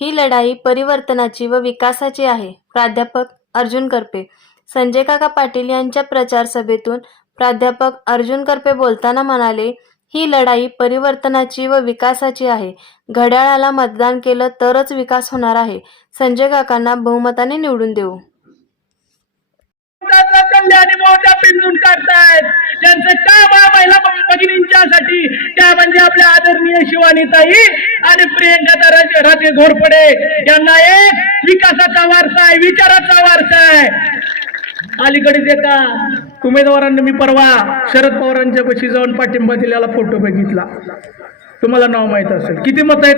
ही लढाई परिवर्तनाची व विकासाची आहे. प्राध्यापक अर्जुन करपे. संजय काका पाटील यांच्या प्रचार सभेतून प्राध्यापक अर्जुन करपे बोलताना म्हणाले ही लढाई परिवर्तनाची व विकासाची आहे. घड्याळाला मतदान केलं तरच विकास होणार आहे. संजय काकांना बहुमताने निवडून देऊ. कोणाचा कल्याणी मोठा पिंजून काढतायत. त्यांचं काम आहे महिला भगिनींच्यासाठी त्या म्हणजे आपल्या आदरणीय शिवानीताई आणि प्रियंका राजे राजे घोरपडे. यांना एक विकासाचा वारसा आहे विचाराचा वारसा आहे. अलीकडेच एका उमेदवारांनी मी परवा शरद पवारांच्या पशी जाऊन पाठिंबा दिलेला फोटो बघितला. तुम्हाला नाव माहीत असेल. किती मत आहेत?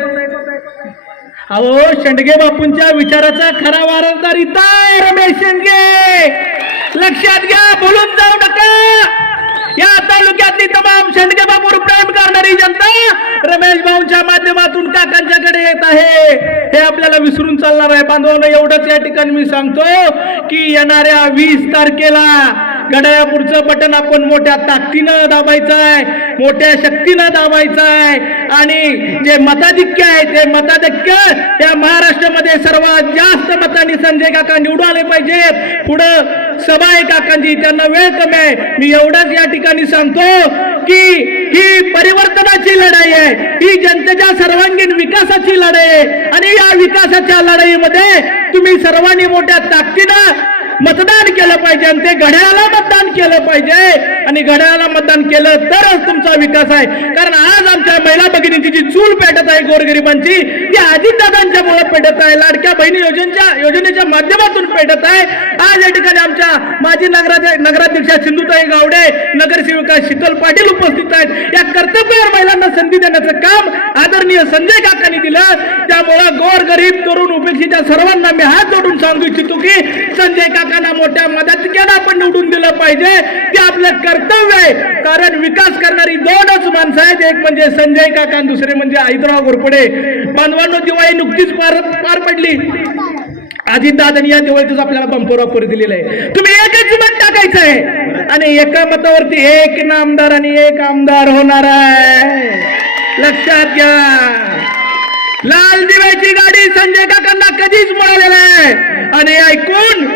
अहो शेंडगे बापूंच्या विचाराचा खरा वारसदार इथं आहे रमेश शेंडगे! लक्षात घ्या बोलून जाऊ नका. या तालुक्यातली तमाम शेंडगे बापूर प्रेम करणारी जनता रमेश भाऊंच्या माध्यमातून काकांच्याकडे येत आहे. हे आपल्याला विसरून चालणार आहे. बांधवांना एवढंच या ठिकाणी मी सांगतो की येणाऱ्या वीस तारखेला गडायापूरचं बटन आपण मोठ्या ताकदीनं दाबायचं आहे मोठ्या शक्तीनं दाबायचं आहे. आणि जे मताधिक्य आहे ते मताधिक्य या महाराष्ट्रामध्ये सर्वात जास्त मतांनी संजय काका निवडून आले पाहिजे पुढं सभा आहे काकांची त्यांना वेळ कमी आहे. मी एवढंच या ठिकाणी सांगतो की ही परिवर्तनाची लढाई आहे. ही जनतेच्या सर्वांगीण विकासाची लढाई आहे. आणि या विकासाच्या लढाईमध्ये तुम्ही सर्वांनी मोठ्या ताकदीनं मतदान केलं पाहिजे आणि ते घड्याळाला मतदान केलं पाहिजे. आणि घड्याळाला मतदान केलं तरच तुमचा विकास आहे. कारण आज आमच्या महिला भगिनींची जी चूल पेटत आहे गोरगरिबांची अजितदादांच्या मुळे पेटत आहे. लाडक्या बहिणी योजनेच्या योजनेच्या माध्यमातून पेटत आहे. आज या ठिकाणी आमच्या माजी नगराध्यक्ष नगराध्यक्षा सिंधुताई गावडे नगरसेविका शीतल पाटील उपस्थित आहेत. या कर्तव्यवर महिलांना संधी देण्याचं काम आदरणीय संजय काकांनी दिलं. त्यामुळं गोर गरीब उपेक्षित सर्वांना मी हात जोडून सांगू इच्छितो की संजय काकांना मोठ्या मदतीनं आपण निवडून दिलं पाहिजे. ते आपलं कर्तव्य आहे. कारण विकास करणारी दोनच माणसं आहेत. एक म्हणजे संजय काका दुसरे म्हणजे हैदराबाद घोरपडे. बांधवांनो दिवाळी नुकतीच पार पार पडली. अजितदादांनी या दिवाळीतच आपल्याला बंपर ऑफर दिलेला आहे. तुम्ही एकच मत टाकायचं आहे. आणि एका मतावरती एक नामदार आणि एक आमदार होणार आहे. लक्षात घ्या. लाल दिव्याची गाडी संजय काकांना कधीच मिळालेला आहे आणि ऐकून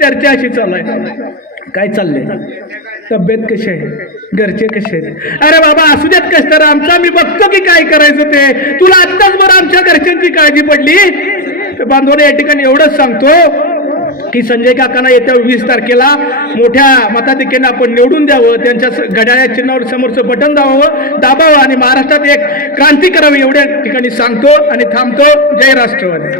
चर्चा अशी चालू आहे. काय चाललंय? तब्येत कशी आहे? घरचे कसे आहेत? अरे बाबा असू देत कस तर आमचा मी बघतो की काय करायचं ते. तुला आत्ताच बरं आमच्या घरच्यांची काळजी पडली? तर बांधवाने या ठिकाणी एवढंच सांगतो की संजय काकांना येत्या वीस तारखेला मोठ्या मताधिकेने आपण निवडून द्यावं त्यांच्या घड्याळ्या चिन्हावर समोरचं बटन दाबावं दाबावं आणि महाराष्ट्रात एक क्रांती करावी एवढ्या ठिकाणी सांगतो आणि थांबतो. जय राष्ट्रवादी.